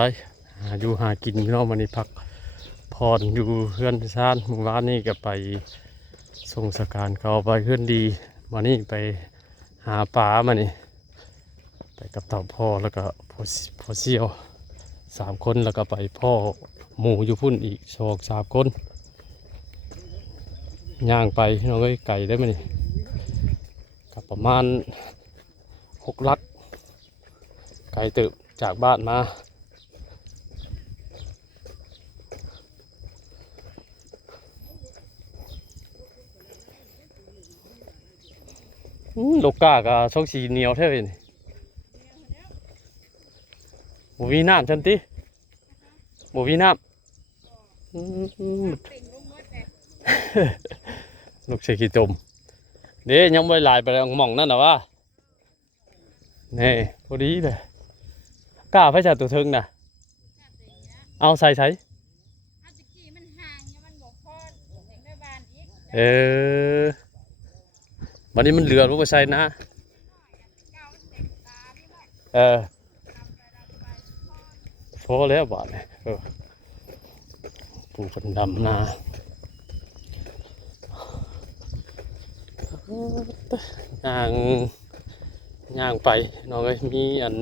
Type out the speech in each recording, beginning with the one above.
ายอยู่หากินอยู่เนาะมันนี่พักพอนอยู่เพื่อนซ่านหมู่บ้านนี่ก็ไปส่งสการเขาไปเพื่อนดีมานี่ไปหาปลามานี่ไปกับเต่าพ่อแล้วก็พ่อเสี่ยว3 คนแล้วก็ไปพ่อหมูอยู่พุ่นอีก2-3 คนย่างไปน้องเอ้ยไก่ได้มานี่กับประมาณ6 ลักไก่ตึกจากบ้านมาลูกกากับช่องสีเหนียวเท่านี้บ่มีน้ำชันติบ่มีน้ำลูกเสกีจมเด้ยังไม่ลายไปแล้วหม่องนั่นนะวะนี่พอดีเลยกล้าพระจันทร์ตัวเทิงน่ะเอาใส่เออวันนี้มันเหลือรู้ว่าใส่นะเออพอแล้วบาทเนี่ยปูคนดำนาย่างไปน้องเอ้ยมีอัน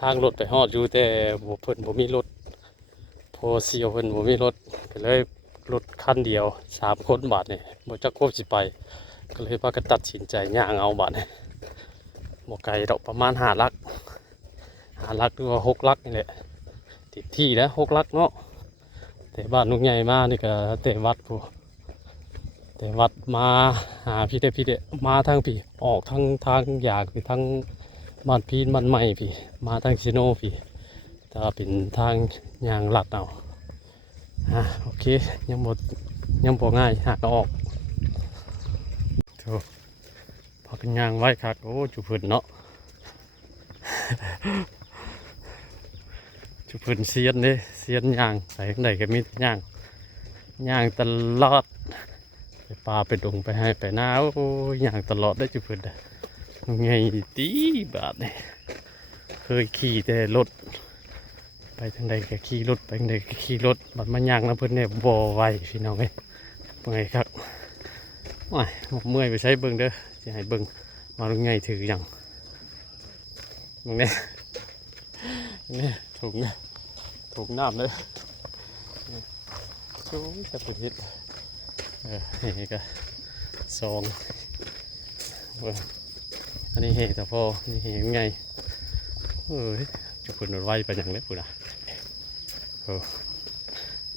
ทางรถไปฮอดอยู่แต่เพิ่นบ่มีรถพอเสียวเพิ่นบ่มีรถก็เลยรถคันเดียว3 คนบาทนี่บ่จักโคบสิไปก็เลยพากันตัดสินใจย่างเอาบาทนี่บ่ไกลดอกประมาณ5 ลักหรือว่า6 ลักนี่แหละติดที่แล้ว6 ลักเนาะแต่บ้านลุงใหญ่มานี่ก็แต่วัดพูแต่วัดมาหาพี่เด้มาทางพี่ออกทางอยากคือทางบ้านพีนบ้านใหม่พี่มาทางซิโนพี่ถ้าเป็นทางยางลัดเอาโอเคยังบ่ง่ายหากออกโธ่พอเป็นยางไว้ครับโอ้จุเพิ่นเนาะ จุเพิ่นเซียนเด้เซียนยางใส่ข้างในก็มีย่างตลอดไปปลาไปดงไปให้ไปหน้าโอ้ย่างตลอดได้จุเพิ่นไงตีบาทเนี่ยเคยขี่แต่รถไปทางใดก็ขี่รถไปทางใดก็ขี่รถบัดมันย่างแล้วเพิ่นเนี่ยบ่ไหวพี่น้องเอ้ยเมื่อยครับว้ายเมื่อยไปใช้เบิ่งเด้อจะให้เบิ่งมาลงไงถืออย่างตรงนี้นี่ถุงน้ำเลยโอ้ยจะปุ่นฮิตนี่ก็2อันนี้เห่แต่พอนี่เห่ยังไงจุปุ่นไว้ไปอย่างนี้ปุ่น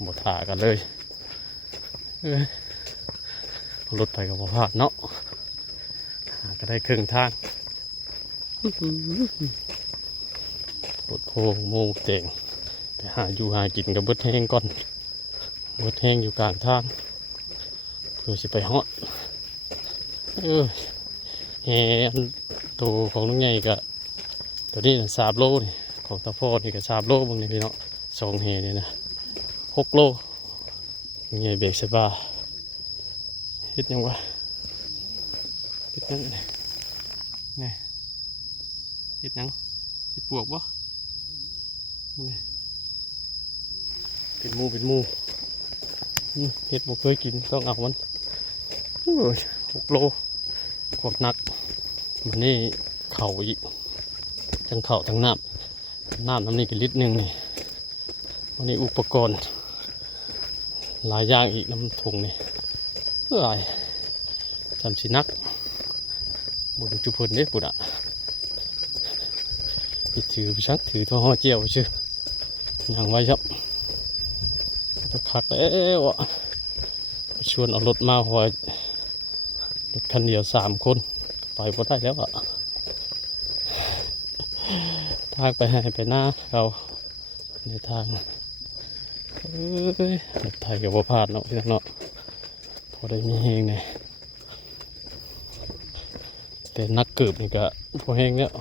หมดถากันเลยรถไปกับพาดเนาะก็ได้ครึ่งทางรถโค้งโมงเจ๋งไปหากินกับเบิดแห้งก่อนเบิดแห้งอยู่กลางทางเพื่อจะไปฮอดแห่ตัวของน้องใหญ่กับตัวนี้นะ3 โลนี่ของตาพ่อนี่กับ3 โลบางนี่พี่เนาะ2 แห่นี่นะ6 โลใหญ่เบรกใช่ป่ะเฮ็ดยังวะเฮ็ดยังนี่เฮ็ดยังเฮ็ดปวกบ่นี่เป็นหมูเฮ็ดบ่เคยกินต้องเอามัน6 โลขวบหนักวันนี้เข่าอีกทั้งเข่าทั้งน้ำนี่ก็ลิตร 1นี่วันนี้อุปกรณ์หลายอย่างอีกน้ำถุงนี่จำสินักบุญจุพนเนี่ยปุระถือไปชักถือท่อห่อเจียวชื่ออย่างไว้ครับจะคักแล้วชวนเอารถมาหอยรถคันเดียว3 คนไปพอได้แล้วทางไปให้ไปหน้าเราในทางรถไทยกับวัวพาดเนาะพี่น้องเนาะพอได้มีแห้งเนี่ยแต่นักเกือบนี่ก็พอแห้งเนี่ย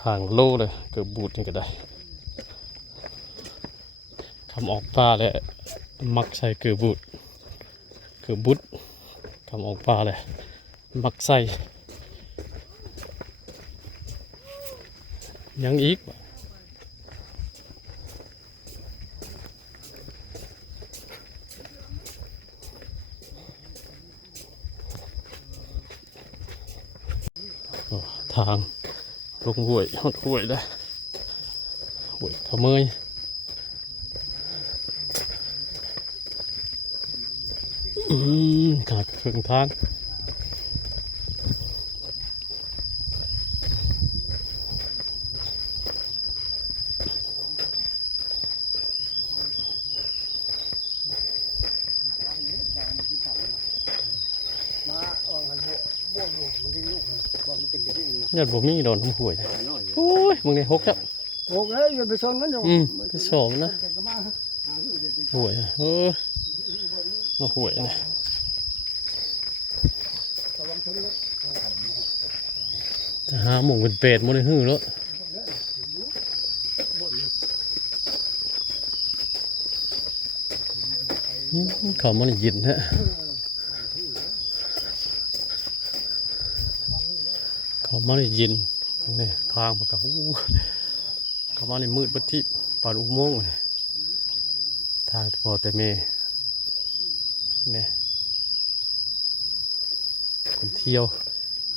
ข้างโลเลยเกือบบูดนี่ก็ได้คำออกปลาเลยมักใส่เกือบบูดคำออกปลาเลยมักใส่ยังอีก างลงห้วยหดห้วยได้ห้วยขะเมยขาดครึ่งทางยอดบ่มีโดนทำห่วยเลยโอ้ยมึงเนี่ยหกจ้ะ โอ้ยอย่าไปชนมันอยู่ ไปสอบนะห่วยมาห่วยนะจะหาหมูเป็นเป็ดมันเลยหื้อแล้วเขามันยินฮะเขามันยินนี่ทางมันก็เขามาในมืดบัดที่ปานอุโมงค์เลยทางพอแต่เมย์เนี่ยคนเที่ยว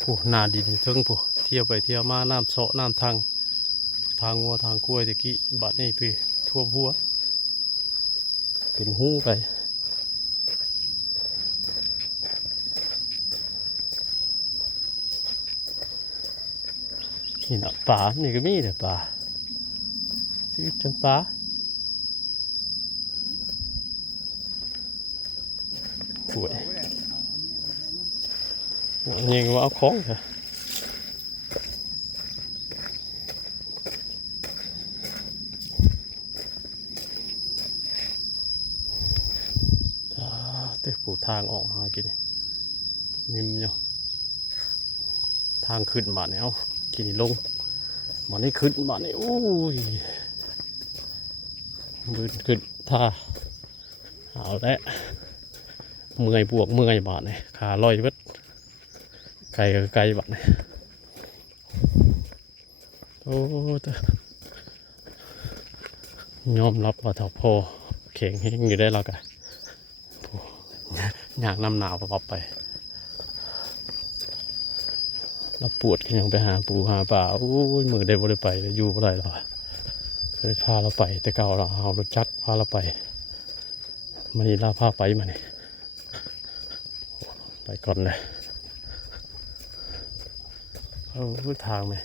ผู้นาดินเทิงผู้เที่ยวไปเที่ยวมาน้ำเสาะน้ำทางวัวทางกล้วยตะกี้บัดนี้ไปทั่วหัวขึ้นหูไปนี่นะป่านี่ก็มีแต่ป่าชีวิตจังป่าป่วยยิงว่าเอาของเถอะเตะผูทางออกมากินมิมเนาะทางขึ้นมาเนี่ยเอากินลงมานี่ขึ้นมานี่โอ้ยมือขึ้นท่าเอาแล้วเมื่อยบวกเมื่อยบาดเนี่ยขาลอยเวทไกลกับไกลบาดเนี่ยโอ้ยอมรับว่าถ้าพอแข็งแห้งอยู่ได้แล้วกันอยากน้ำหนาวปับไปเราปวดกันยังไปหาปูหาป่าโอ้ยมือได้บ่ได้ไปอยู่บ่ได้หรอเคยพาเราไปแต่เก่าเราเอารถจักรพาเราไปมันนี่เราพาไปมาเนี่ยไปก่อนเลยเอาทางไหม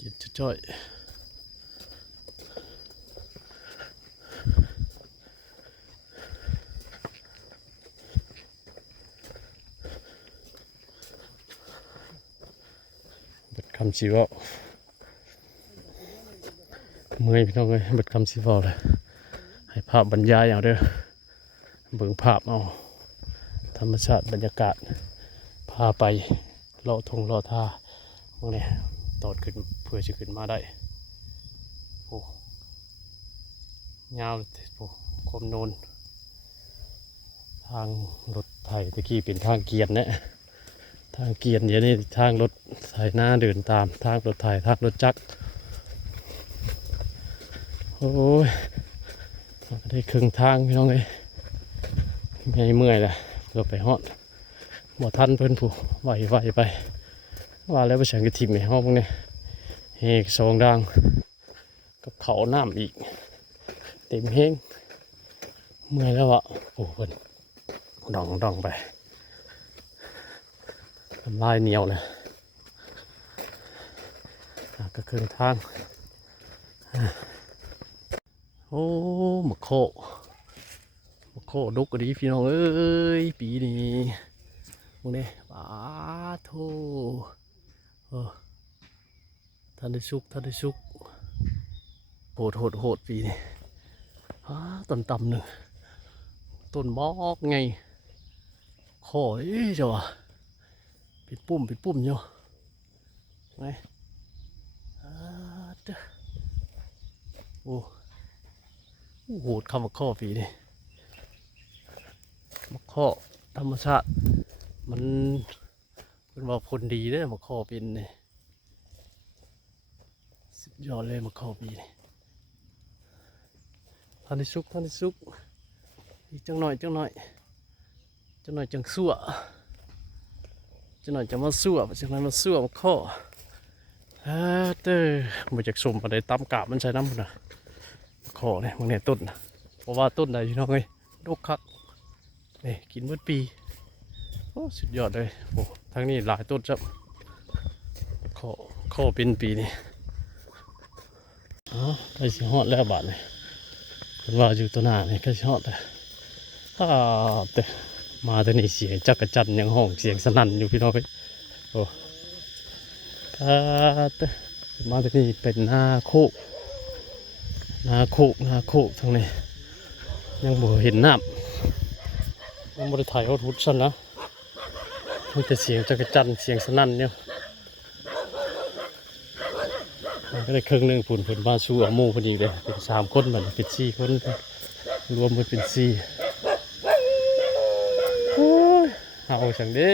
ยินจ้อยคำชีวะเมื่อยพี่น้องเลยเบิดคำชีวะเลยให้ภาพบรรยายอย่างเด้อเบิ่งภาพเอาธรรมชาติบรรยากาศพาไปเลาะทงเลาะท่าพวกนี้ตอดขึ้นเพื่อจะขึ้นมาได้โอ้ยาวโอ้คมโนนทางรถไถตะกี้เป็นทางเกียร์เนี่ยทางเกียร์เดี๋ยวนี้ทางรถไถหน้าเดินตามทางรถไถทางรถจักรโอ้ยได้ครึ่งทางพี่น้องเลยไม่เมื่อยละเราไปฮอดบ่ทันเพิ่นผู้ไหวไปว่าแล้วไปเสียงกระถิ่มในห้องพวกนี้เฮกสองดังกับเขาน้ำอีกเต็มเฮงเมื่อยแล้วอะโอ้เพิ่นดองไปทำลายเหนียวเลยก็ครึ่งทางโอ้มะโคดุกกระดีพี่น้องเอ้ยปีนี้พวกนี้ป้าโธท่านได้สุกโหดปีนี้ต้นต่ำหนึ่งต้นบอกไงโค้ยจ้ะปิดปุ่มเนาะไงโอ้โหดคำว่าข้อปีนี่มะข้อธรรมชาติมันเป็นว่าผลดีเลยมะข้อปีนี่สุดยอดเลยมะข้อปีนี่ ท่านที่สุกอีกจังหน่อยจังสั่วจังหน่อยจะมาสั่วจังหน่อยมาสั่วมาข้อเต้มาจากสมมาได้ตำกาบมันใช้น้ำพุ่นนะข้อเนี่ยมึงเนี่ยต้นนะเพราะว่าต้นใดพี่น้องเอ้ยดกคักนี่กินเมื่อปีโอ้สุดยอดเลยโอ้ทั้งนี้หลายต้นจับข้อเป็นปีนี่ใกล้สิฮอดแล้วบาทเลยคนว่าอยู่ตัวหน้านี่ใกล้สิฮอดเลยแต่มาแต่นี่เสียงจักรจันทร์ยังห้องเสียงสนั่นอยู่พี่น้องเอ้ยโอ้แต่มาแต่นี่เป็นนาโคกทั้งนี้ยังบ่เห็นน้ำยังบ่ได้ถ่ายรถหุดซ้ำนะมีแต่เสียงจักรจันทร์เสียงสนั่นเนี่ยก็ได้ครึ่งหนึ่งผุนมาสู้หมู่พอดีเลยเป็น3 คนมันเป็น4 คนรวมมันเป็น4เอาสั่งดิ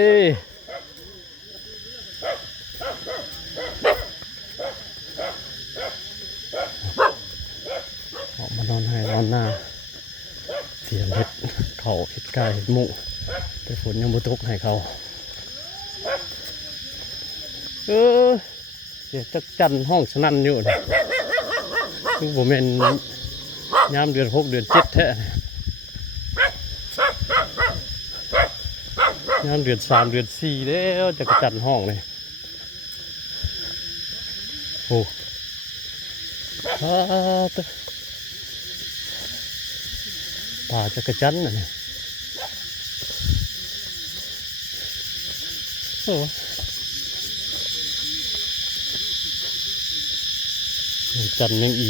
ออกมานอนให้นอนหน้าเตรียมเห็ดเขาเห็ดไก่เห็ดหมูแต่ฝนยังบ่ตกให้เขาเสียจักจันห้องสนั่นอยู่นะคือผมเป็นยามเดือน6 เดือน 7แท้ยามเดือน 3 เดือน 4แล้วจักจันห้องเลยโอ้ป่าจักจันน่ะเนี่ยโอ้จันยังอี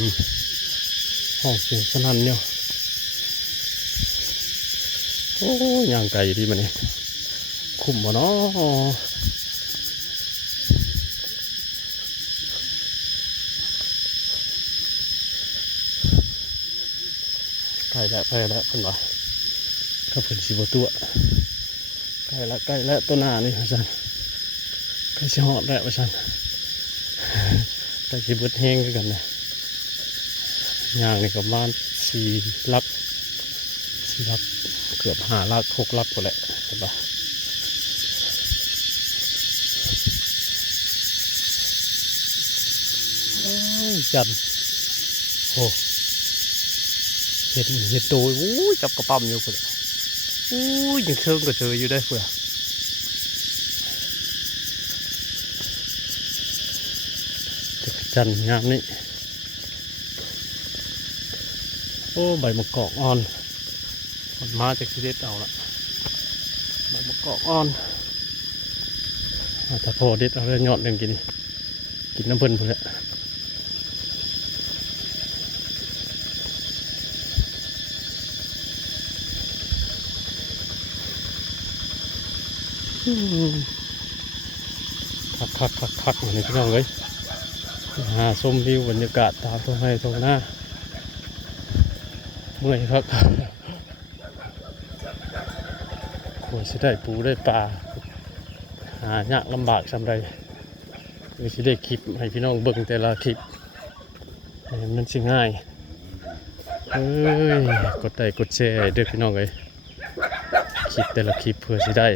ห้องเสียงสนั่นเนี่ยโอ้ย่างไก่ดีมันนี่คุ้มบ่เนาะไก่แล้วคนว่าถ้าเป็นสิบตัวไก่แล้วตัวหน้านี่อาจารย์ไก่สิหอดแล้วอาจารย์ไก่สิบดแห้งกันนะย่างนี่ประมาณ4 ลักเกือบ5 ลัก6 ลักหมดแหละเห็นปะจันโอ้เห็ดโตยจับกระปั๊มอยู่เพื่อนยังเชิงกระเชยอยู่ได้เพื่อจันงามนี่โอ้ใบมะกอกอ่อนมันมาจากซีเด็ดเอาละใบมะกอกอ่อนถ้าพอเด็ดเอาเรื่องยอดเรื่องกินน้ำเพิ่นเพื่อคักเหมือนพี่น้องเลยหาชมวิวบรรยากาศตามท้องไร่ท้องนาเมื่อยครับควรจะได้ปูได้ปลาหายากลำบากสำหรับคือจะได้คลิปให้พี่น้องเบิ่งแต่ละคลิปมันสิง่ายกดไลค์กดแชร์ด้วยพี่น้องเลยคลิปแต่ละคลิปเพื่อจะได้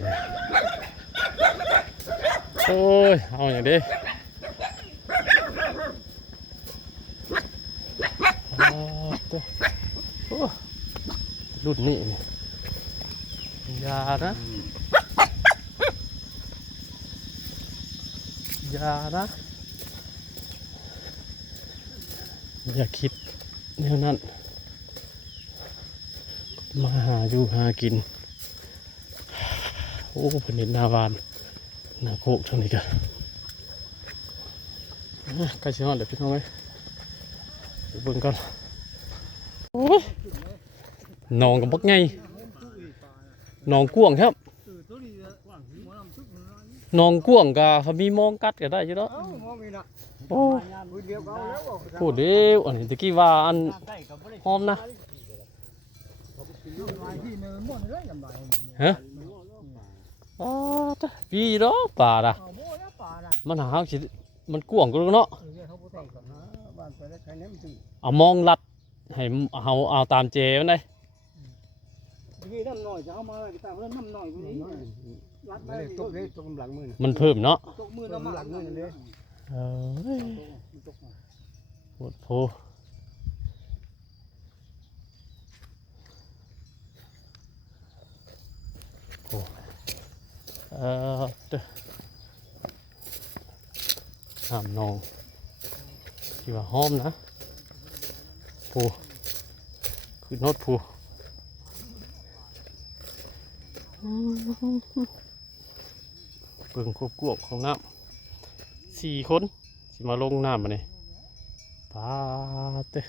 โอ้ยเอาอย่างนี้รุ่นนี้ยานะอย่าคิดแนวนั้นมาหาอยู่หากินโอ้ผลิตนาวานนาโคกเท่านี้กันใกล้ชิฮอดเดี๋ยวพี่น้องไว้เบิ่งก่อนโอ้ยนองกับบักไงนองก้วงครับนองก้วงกับเขามีมองกัดก็ได้ใช่ไหมโอ้พูดเดียวอันนี้ตะกี้ว่าอันหอมนะฮะปีđóป่าละมันหาสิมันกว้างก็เนาะเอามองลัด ให้เอาตามเจมันได้ นี่น้ำหน่อยจะเอามาแต่เพิ่นน้ำหน่อยกว่านี้รัดได้ตกเลยตกหลังมือ มันเพิ่มเนาะ ตกมือน้ำหลังมือเลย เออปวดโพโอ้เด้อน้ำนองที่ว่าหอมนะผูคือโนดผูเบิ่งควบกวบของน้ำ4 คนสิมาลงน้ำมาเนี่ยปาเต้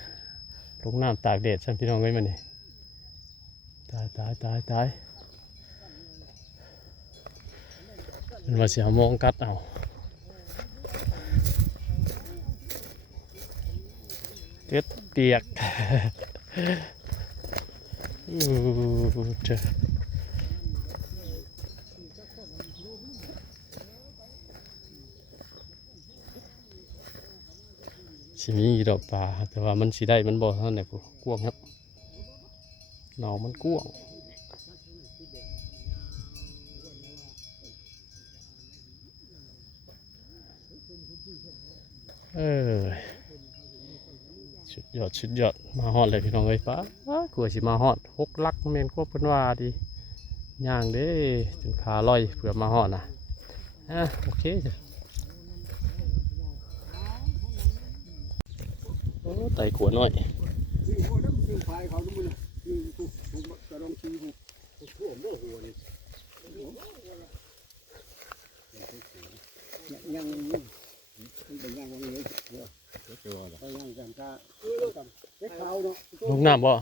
ลงน้ำตากแดดฉันพี่น้องไว้มาเนี่ยตายมันมาเสียมองกัดเอาเจ็ดเปียกเจ้าสิมีดอกป่าแต่ว่ามันสิได้มันบ่เท่าไหร่กูกวางครับหนองมันกวางสุดยอดมาฮอดเลยพี่น้องเอ้ยป้ากลัวสิมาฮอด6 ลักแม่นกว่าเพิ่นว่าดีย่างเด้จนขาลอยเพื่อมาฮอดน่ะโอเคจ้ะโอ้ไต่ขัวน้อยยังเป็นยังวันนี้ยังกันก็เล็กเขาเนาะ ลงน้ำบ่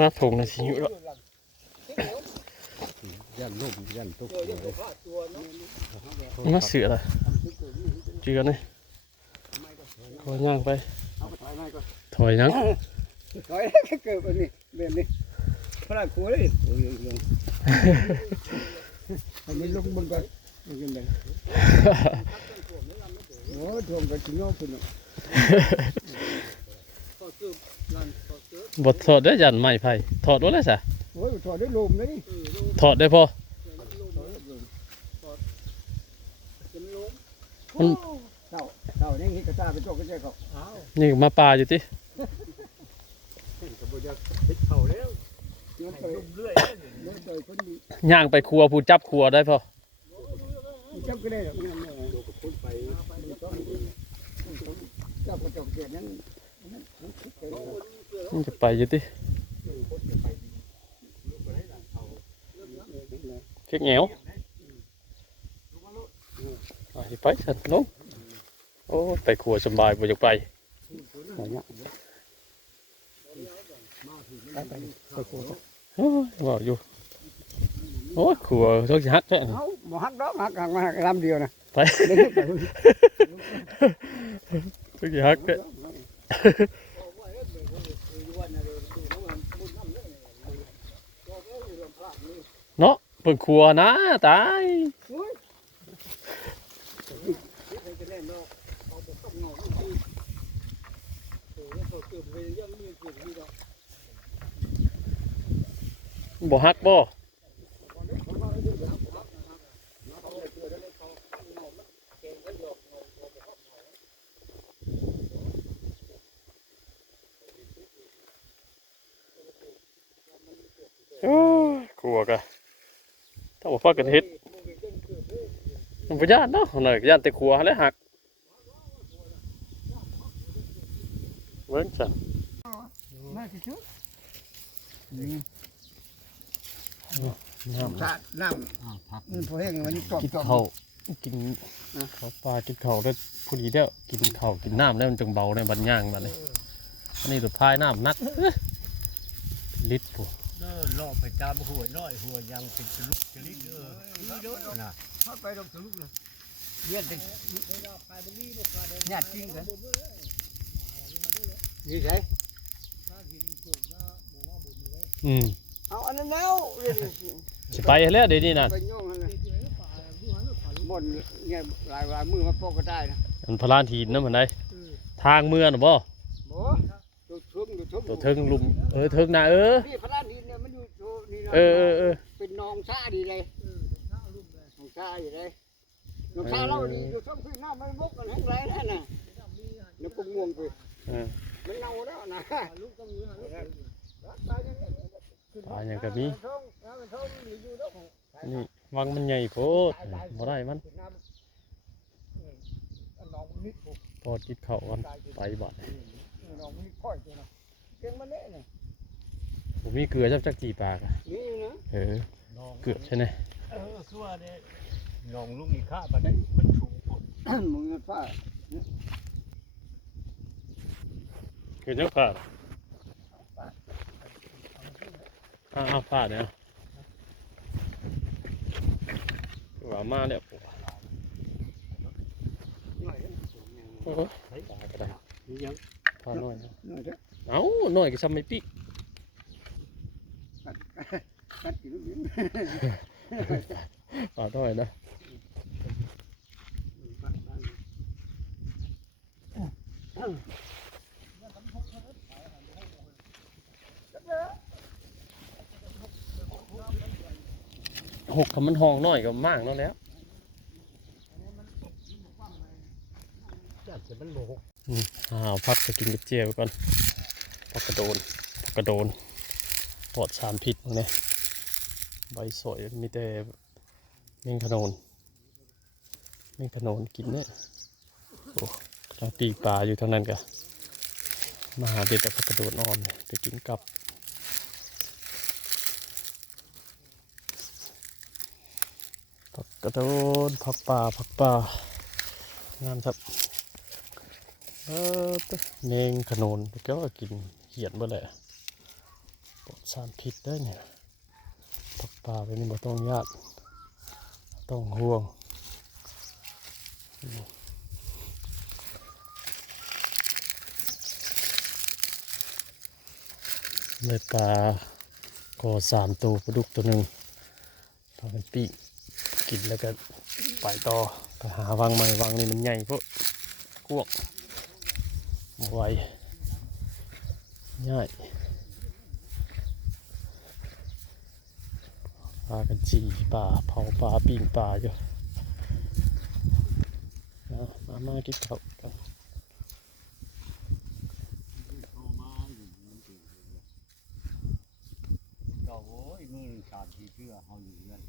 มาถงนะสิอยู่แล้ว ยันลูกยันตุก มาเสือละเจือนี่ขอย่างไปถอยยัง ถอยเกิดแบบนี้แบบนี้พระครูเลยโอ้ยลงอันนี้ลงบนก่อนยังไงโอ้ถ่วงกันชิ้นโย่คุณ บทถอดได้ยันไม้ไผ่ถอดว่าไรสะ โอ้ยถอดได้ลมเลย ถอดได้พอ เต่านี่กระตาเป็นโจกกระเจ้าเขา นี่มาปลาอยู่ติ เขาแล้วเรื่อยเรื่อยคนดี ย่างไปครัวผู้จับครัวได้พอ จับก็ได้หรอกจับกระจกเกียรนั้น มันจะไปอยู่ติเค็กเหนียวไปสันลงโอ้ไปครัวสบายบ่อยากไปโอ้ยว่าอยู่โอ้ยครัวชกสิฮักแท้ เอาบ่ฮักดอกฮักห่างมาลำเดียวนะ ไปชกสิฮักแท้เนาะเปิดครัวนะตายบ่ฮักบ่โอ้ยครัวกะถ้าบ่ฟักกันเฮ็ดมันบ่ย่านเนาะหน่อยย่านแต่ครัวแล้วหักเบิ่งซั่น มาสิชุด น้ำ สาดน้ำมันพอแห้งวันนี้ตบ กินข้าวกินข้าวปลากินข้าวได้พอดีแล้วกินข้าวกินน้ำแล้วมันจังเบาในบัดย่างมาเลยอันนี้ตัวพายน้ำนักลิตรปุ๊ ล่อไปตามหัวน้อยหัวยังเป็นสลุกสลิดเยอะนะ เข้าไปตรงสลุกเลยเนี่ยจริงกันนี่ไง เอาอันนั้นแล้ว สิไปแล้วเดี๋ยวนี้น่ะ ไปย่องนั่นเลยบ่นเนี่ยหลายมือมาโปกก็ได้นะ มันพลานหินนะมันได้ทางเมืองน่ะบ่ บ่ตัว ตัวเทิงลุมเทิงนะนี่พระราชดินเนี่ยมันอยู่โชว์นี่ เป็นนองชาดีเลยนองชาอยู่เลยนองชาเราดีอยู่ช่วงที่น้ำมันบกกันแห้งไรนั่นน่ะเดี๋ยวปงม่วงไปมันเน่าแล้วนะลูกต้องอยู่นะปลาอย่างกับมีนี่วังมันใหญ่โพดบ่ได้มันพอจิตเข่ากันไปบ่อยผมมีเกลือจักกี่ปากอะเกลือใช่ไหมคือว่าเนี่ยหนองลุงอีกข้าบัดนี้มันสูง มึงเงินฟ้า เกลือจักปากเอาปากเนี่ยว่ามาเนี่ยโอ้ยตายก็ได้พอน้อยเอ้าน้อยก็ทำไม่ปีกัดกินลูกยิ้ม พอน้อยนะหกคำมันห้องน้อยก็มากแล้วแล้วพักจะกินกับเจียวก่อนผักกระโดนปลอดสารพิษเนี่ยใบสวยมีแต่เม่งขนนกินเนี่ยโอ้เราปีปลาอยู่เท่านั้นกะมาหาเด็ดแต่ผักกระโดนอ่อนไปกินกับผักกระโดนผักป่างามครับเมงขนนก็กินเหียนบ่แหละปลอดสารพิษได้เนี่ยผักป่าไปนี่บ่ต้องยากต้องห่วงในปลาก็3 ตัวปลาดุกตัวหนึ่งทำเป็นปีกกินแล้วก็ไปต่อไปหาวังใหม่วังนี่มันใหญ่เพราะกวกไวง่ายปลากันจีปลาเผาปลาปิ้งปลาอยู่มากินข้าวกันก็โอ้ยมือสามทีเชื่อเขาอยู่เงิน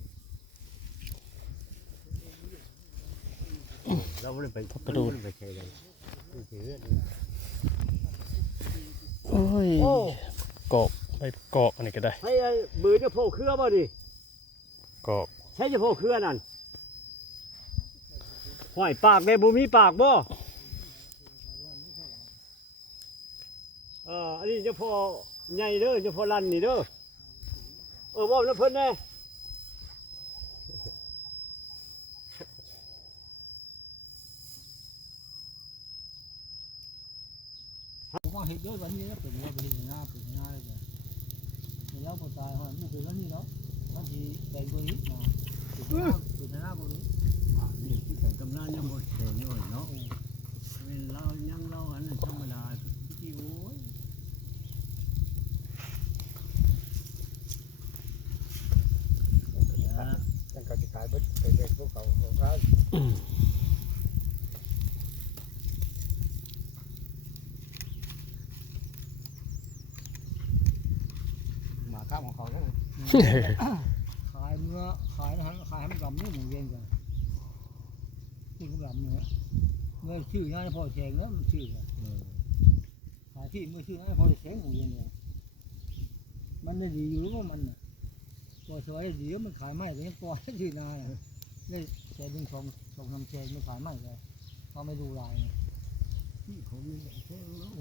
เราไม่ได้ไปพักกระโดดไปใช่เลยโอ้ยกอกไปกอกอันนี้ก็ได้ให้เบื่อจะโผล่เครือบ่ดิกอกใช่จะโผล่เครือนั่นห้อยปากได้บ่มีปากบ่อันนี้จะพอใหญ่เด้อจะพอลั่นนี่เด้อบ่แล้วเพิ่นแน่ผมว่าเห็ดเยอะวันนี้เป็นว่าเป็นหน้าเลยแล้วพอตายมันไม่เป็นแล้วนี่เนาะมันทีแดงตัวนี้มาเป็นหน้าตัวนี้นี่ที่ใส่กำนันยังหมดเสียงเลยเนาะเป็นเรายังเราอันนั้นธรรมดาที่โอ้ยจังเขาจะขายเบิดไปเด็กพวกเขาครับหมาข้ามของเขาเนี่ยขายเนื้อขายให้มันกำเนื้อหมูเย็นกันที่มันกำเนื้อชื่อง่ายพอแฉงแล้วมันชื่อขายที่เมื่อชื่อง่ายพอแฉงหมูเย็นเลยมันได้ดีอยู่ว่ามันตัวสวยดีมันขายไม่แต่ยังตัวชื่อนายได้แชร์ดึงสองนำแชร์ไม่ขายไม่เลยเขาไม่ดูลายที่เขามีเส้นแล้ว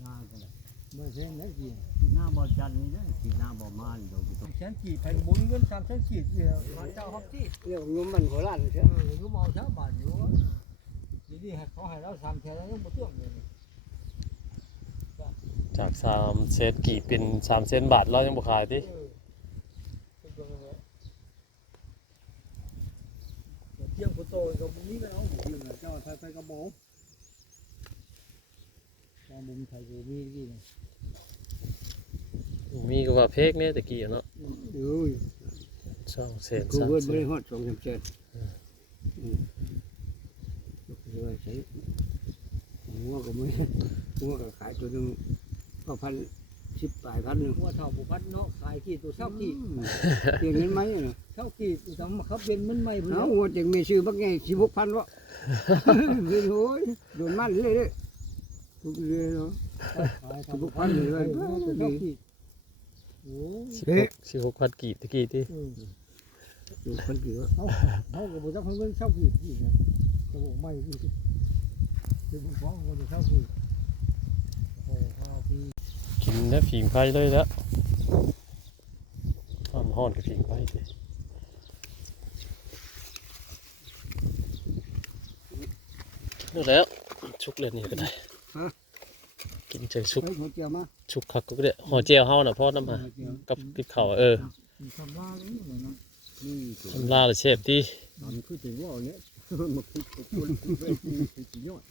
หน้ากันเลยเมื่อเส้นได้กี่หน้าบ่อจันนี่นะที่หน้าบ่อม่านเดี๋ยวแสนกี่แผ่นบุญเงิน3 แสนกี่เนี่ยมาเจ้าฮอกที่เรื่องเงินมันหัวล้านใช่ไหมเงินเอาเช้าบาทอยู่ดีๆเขาให้เรา3 แสนแล้วยังบ่เตื้องเลยจาก3 เซนกี่เป็น3 เซนบาทเรายังบ่ขายดิเที่ยงโตกับนี้แล้วหมูยืนเจ้าไทยกระโบกบุญไทยกูมีกี่ มีก็ว่าเพกเนี่ยตะกี้อะเนาะ เอ้ย 2 แสน กู 3 เวิร์ด แส ไม่ได้ น ฮอด2-3เจ็ดเลยใช้หัวก็ไม่หัวก็ขายตัวหนึงก็1,010 ปลายพันหนึง หัวเท่าบุพัดเนาะขายกี่ตัวเช่ากี่ เปลี่ยนเงินไหมน่ะ เช่ากี่ทำเขาเป็นมันไม่เพื่อ เอาหัวจังมีชื่อบักไง16,000วะเฮ้ยโอ้ยโดนมันเลยเด้อทุกเรื่องเนาะ 16,000เลยเว้ย เช่ากี่โอ้ 16,000กีบตะกี้ติ ดูคนเกี่ยว เขาก็บอกว่าเขาเช่ากี่ที่นะจะบอกไม่ที่จะบอกฟ้องเขาจะเช่ากี่โอ้ข้าวที่ กินแล้วผิงไฟเลยแล้วความร้อนกับผิงไฟตินู่นแล้วชุกเลยนี่ก็ได้กินเจอชุก เฮ้ยหัวเจียวมา ชุกคักก็ได้ห่อเจียวเฮาน่ะพ่อน้ำมากับติบข้าวเออ ทำว่าเลยนะ นี่ตัว ทำลาละเชฟที่ มันคือถึงว่าเนี่ยมาคุยกับคนเวทีสุดยอด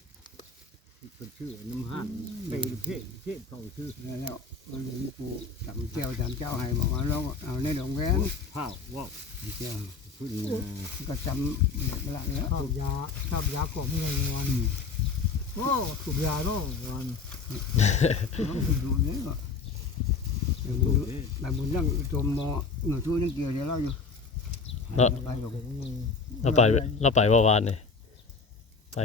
เป็นชื่อน้ำห้างเป็นเทพเขาชื่อแล้วมันหลวงปู่จำเจ้าให้บอกว่าเราเอาในดงแหวนข้าวว่าเจ้าขึ้นก็จำหลังแล้ว ข้าวยาของเงินวันโอ้สูบยาเนาะวัน ดูนี่ก็แต่บุญนั่งจมมอหนูช่วยนั่งเกี่ยวเดี๋ยวเราอยู่ไปกับ เราไปเมื่อวานนี่ไป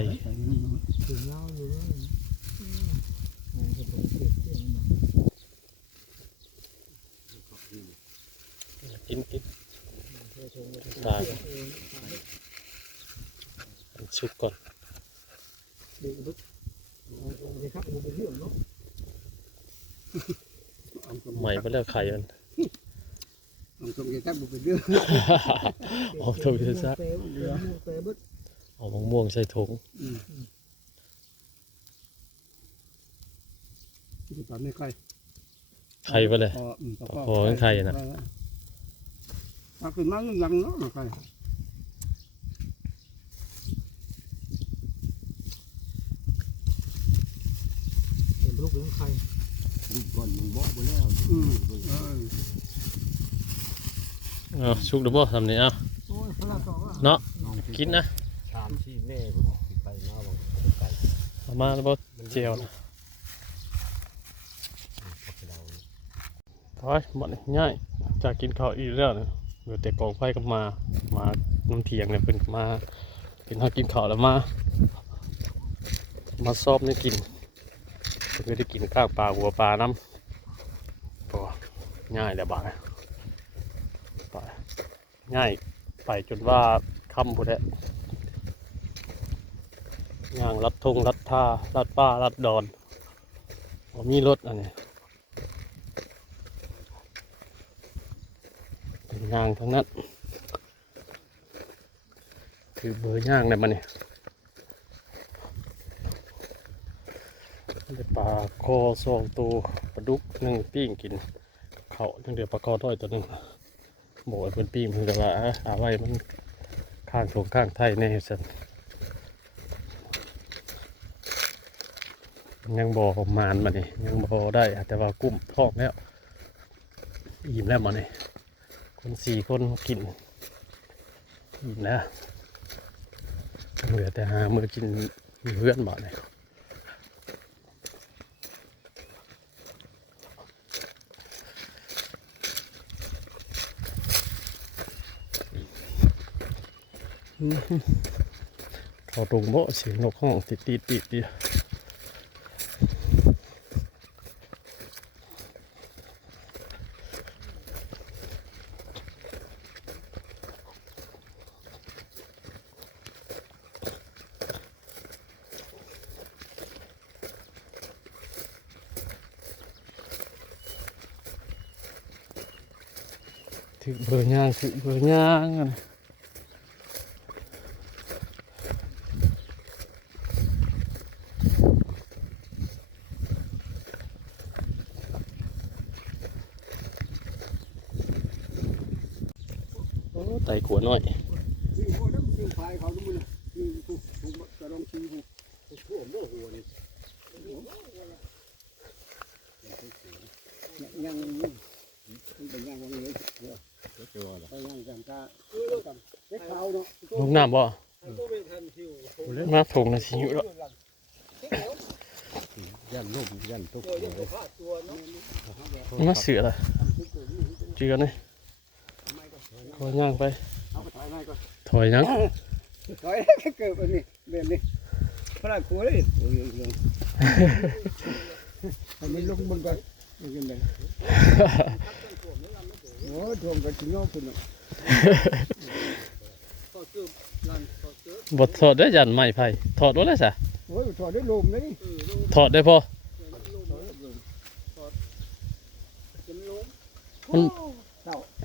สูบยาอยู่เลยจะต้องเก็บเกี่ยวมา กินตายชุกก่อน ดูดึกจะครับดูเป็นเรื่องเนาะ ใหม่ไปแล้วไข่มัน ผมส่งใจตั้งบุเป็นเรื่อง ออกถูกจะซัก เตะบึด เอามะม่วงใส่ถุง ตอนนี้ใคร ไข่ไปเลย พอไข่นะ มาขึ้นมายังเนาะใคร เป็นลูกเลี้ยงใคร ดูก่อนมันบอกไปแล้วเอาชุกดูบ่ทำนี่เอา โอ้ยพระต่อว่า เนาะกินนะ ชามที่แม่ไปมาบอกไก่ เอามาแล้วบ่เจียวนะถอยหมดง่ายจากกินข้าวอีกแล้วนะเดี๋ยวแต่กองไฟก็มาน้ำเทียงเนี่ยเพิ่นก็มากินข้าวกินข้าวแล้วมาซอบนี่กินเพิ่นก็ได้กินข้าวปลาหัวปลาน้ำก็ง่ายแหละบาดไปง่ายไปจนว่าค่ำพุ่นแหละย่างลัดทงลัดท่าลัดป้าลัดดอนมีรถอันนี้เป็นย่างทั้งนั้นคือเบอร์ย่างเลยมันนี่ได้ปลาคอ2 ตัวปลาดุก1ปิ้งกินเขาจังเดือปลาคอถ้อยตัวหนึงบอกว่าเป็นปิ้งเพิ่นก็ว่าเอาไว้มันข้างถงข้างไทยแน่ซั่นยังบ่ประมาณมานี่ยังบ่ได้แต่ว่ากุ้มท้องแล้วอิ่มแล้วมานี่คน4 คนกินอิ่มแล้วเหลือแต่หามื้อกินมีเพื่อนบ่เนี่ยเขาตรงบ่เสียงนกห้องติดดิถึงเบอร์ย่างอะนะโอ้ไต่ขัวน้อย ชื่อโคตรชื่อพายเขาทุกคนชื่อผู้กระดองชีผู้ทั่วโมโหนี่ยัง มันเป็นอย่างนี้ไปย่างกันตาเล็กเขาเนาะ ลงน้ำบ่มาถงนะสิอยู่แล้ว ยันลูกยันทุกเลย มาเสือละเจือนี่ขอย่างไป เอาไปถ่ายหน่อยก่อน ถอยยัง ถอยเกิดแบบนี้แบบนี้พระราชครูเลยโอ้ยอันนี้ลูกมึงก่อนยังไงโอ้ทวงกันจริงเนาะคุณ บทถอดได้ยันไม้ไผ่ถอดว่าได้สะ โอ้ยถอดได้ลมเลย ถอดได้พอ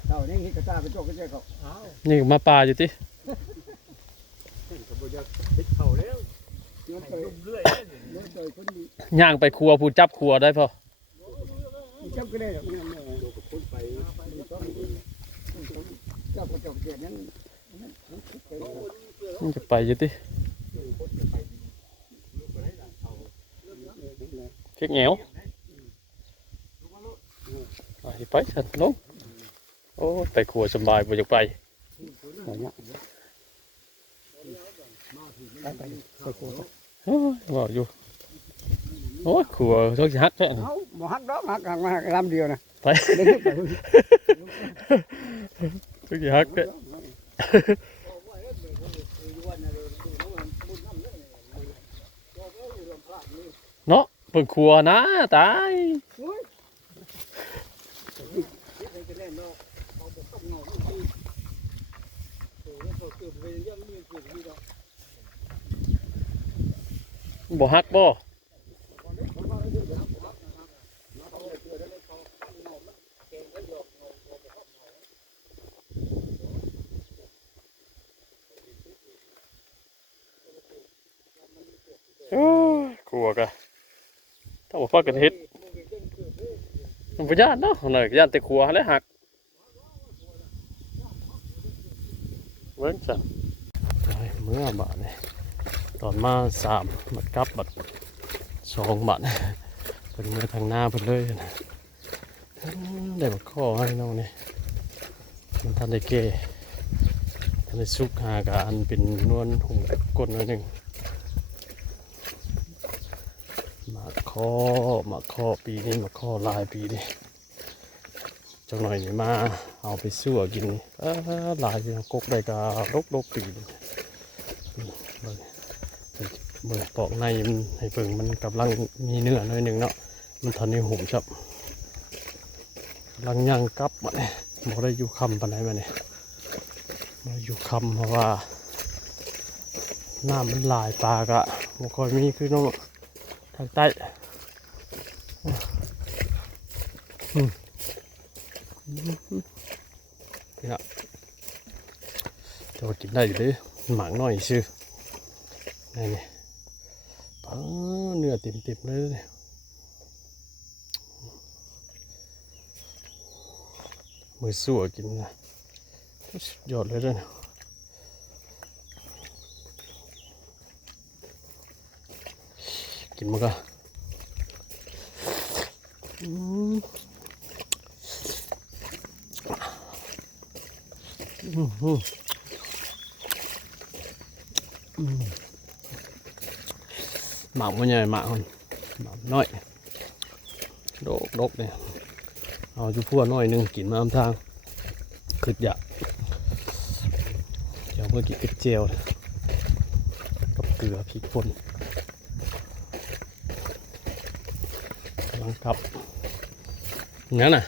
เต่านี่ที่กระตาไปโจกกระเจ้าเขา นี่มาปลาอยู่ติ ขบวนจะติดเข่าแล้วมันเคยเรื่อยมันเคยคนดี ย่างไปครัวผู้จับครัวได้พอ จับก็ได้หรอกนี่มันโดนกับคนไปจับกระจกเกียรนั้น มันจะไปอยู่ติเค็กเหนียวไปสันลงโอ้ไปครัวสบายบ่อยากไป ไปโคตร โอ้ยว่าอยู่โอ้ยครัวชกสิฮักแท้ เอาบ่ฮักดอกฮักห่างมาลำเดียวนะ ไปชกสิฮักแท้เนาะเปิดครัวนะตายบ่ฮักบ่โอ้ยครัวกะถ้าบ่ฟักกันเฮ็ดมันบ่ย่านเนาะน่ะย่านแต่ครัวแล้วหักเบิ่งซะเมื่อบาดนี่ตอนมา3บัดกลับบัด2บาทเพิ่นมือทางหน้าเพิ่นเลยนะได้บักข้อให้น้องนี่มันทันได้เก้ทันได้สุกหากอันเป็นนวลหุ่มก้นหน่อยหนึงมาข้อปีนี้มาข้อลายปีนี้จังหน่อยนี่มาเอาไปซั่วกินลายยังกกได้กะรกปีนี่เบิ่งปอกในมันให้เบิ่งมันกำลังมีเนื้อหน่อยหนึงเนาะมันทันได้หุ่มชับกำลังย่างกลับมาเนี่ยบ่ได้อยู่คำปานใดมาเนี่ยบ่ได้อยู่คำเพราะว่าน้ำมันหลายปลากะบ่ค่อยมีคือน้องทางใต้นี่ละแต่ว่ากินได้อยู่เด้หมากน้อยชื่อนี่เนื้อติ่มๆเลยเนี่ยมือสั่วกินนะสุดยอดเลยเนี่ยกินมันก็หมากมันใหญ่หมากมันหมากน้อยดกเนี่ยเอาจุพัวน้อยหนึงกินมาทำทางขึ้นอยากเดี๋ยวเมื่อกี้เป็นเจลกับเกลือพริกป่นกำลังกลับงั้นน่ะ